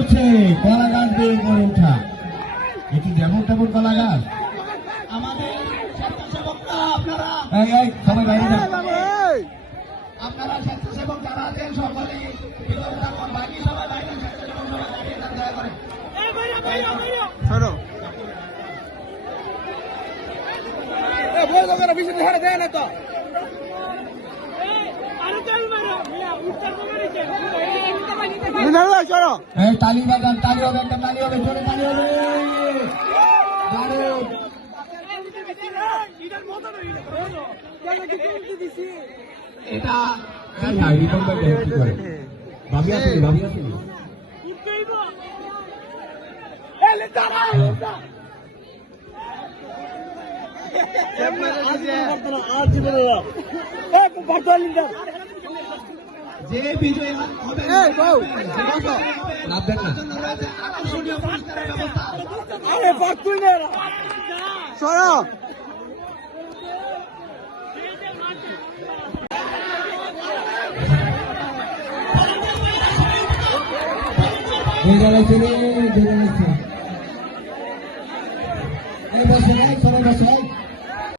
উঠছে, কলা গাছ বের করে ওঠা। এটি যেমন তেমন কলা গাছ। আমাদের স্বেচ্ছাসেবকরা আপনারা সবাই বাইরে যান। আপনারা স্বেচ্ছাসেবক যারা আছেন সকলে ভিতরে থাকুন, বাকি সবাই বাইরে স্বেচ্ছাসেবক সবাই দাঁড়িয়ে যান দয়া করে। তালি বাজান, তালি হবে, একটা তালি হবে, জোরে তালি হবে। দারুণ। এটা ভাবি আসেনি, ভাবি আসেনি। যে বিজয়ী হবে লাভ দেন না। আকর্ষণীয় পুরস্কারের ব্যবস্থা। সবাই বসে, সবাই বসে।